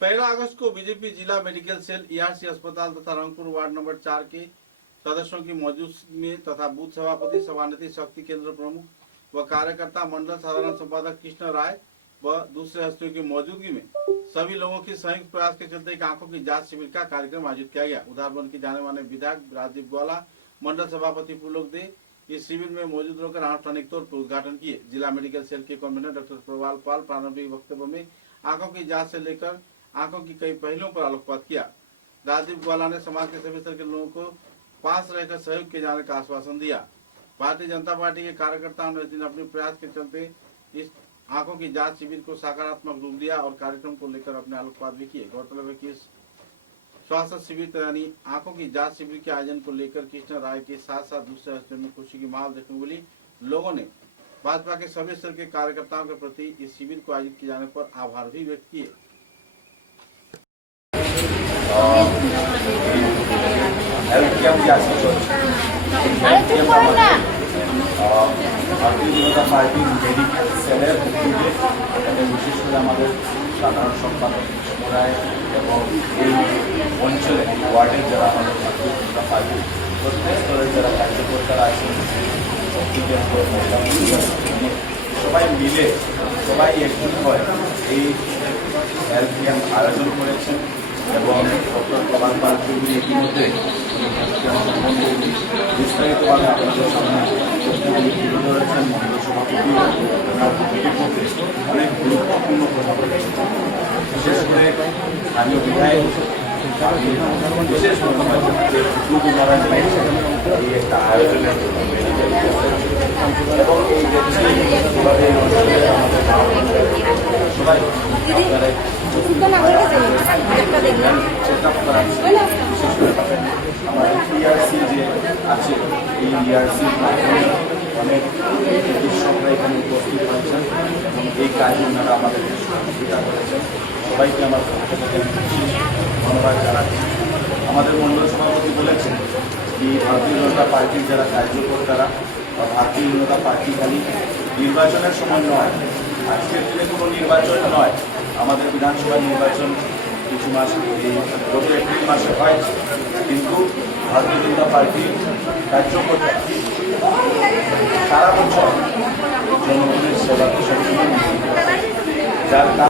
1 अगस्त को बीजेपी जिला medical cell ERC अस्पताल तथा रंगपुर वार्ड नंबर 4 के सदस्यों की मौजूदगी में तथा बूथ सभापति, सभानिधि, शक्ति केंद्र प्रमुख व कार्यकर्ता, मंडल साधारण संपादक कृष्ण राय व दूसरे हस्तियों की मौजूदगी में सभी लोगों की संयुक्त प्रयास के चलते एक आंखों की जांच शिविर का कार्यक्रम आयोजित किया गया। उधारबंद के जाने माने विधायक राजीव ग्वाला, मंडल सभापति पुलोक दे इस शिविर में मौजूद रहकर आनुष्ठानिक तौर पर उद्घाटन किए। जिला मेडिकल सेल के कन्वीनर डॉक्टर प्रवाल पाल प्रारंभिक वक्तव्य में आंखों की जांच से लेकर आंखों की कई पहलुओं पर आलोकपात किया। राजीव ग्वाला ने समाज के सभी स्तर के लोगों को पास रहकर सहयोग किए जाने का आश्वासन दिया। भारतीय जनता पार्टी के कार्यकर्ताओं ने इस दिन अपने प्रयास के चलते इस आंखों की जांच शिविर को सकारात्मक रूप दिया और कार्यक्रम को लेकर अपने आलोकपात भी किए। गौरतलब है कि इस स्वास्थ्य शिविर यानी आंखों की जांच शिविर के आयोजन को लेकर कृष्ण राय के साथ साथ दूसरे हस्तियों में खुशी की माहौल देखने को मिली। लोगों ने भाजपा के सभी स्तर के कार्यकर्ताओं के प्रति इस शिविर को आयोजित किए जाने पर आभार भी व्यक्त किए। Bharatiya Janata party medical seller विशेष করে সাধারণ সম্পাদক রায় এবং এই অঞ্চলে ওয়ার্ডের যারা আমাদের ভারতীয় জনতা পার্টি প্রত্যেক স্তরের যারা কার্যকর্তারা আছেন সবাই মিলে সবাই একজুট হয়ে এই হেলথ ক্যাম্প আয়োজন করেছেন এবং ডক্টর প্রবাল পাল চৌধুরী ইতিমধ্যে বিস্তারিতভাবে আপনাদের সামনে তুলে ধরেছেন। মন্ডল সভাপতি অনেক গুরুত্বপূর্ণ কথা বলেছেন। বিশেষ করে আমি বিধায়ক বিশেষ এই একটা আয়োজনের এবং এই সবাই আমাদের ইআরসি যে আছে এই ইআরসি অনেক চিকিৎসকরা এখানে উপস্থিত হয়েছেন এবং এই কাজে ওনারা আমাদেরকে সহযোগিতা করেছেন। সবাইকে আমার ধন্যবাদ জানাচ্ছি। আমাদের মন্ডল সভাপতি বলেছেন যে ভারতীয় জনতা পার্টির যারা কার্যকর্তারা বা ভারতীয় জনতা পার্টি খালি নির্বাচনের সময় নয়, আজকের দিনে কোনো নির্বাচন নয়, আমাদের বিধানসভা নির্বাচন কিছু মাস গত এপ্রিল মাসে হয়, কিন্তু ভারতীয় জনতা পার্টির কার্যকর্তা সারা বছর জনগণের সেবাকে সবসময় নিয়োজিত, যার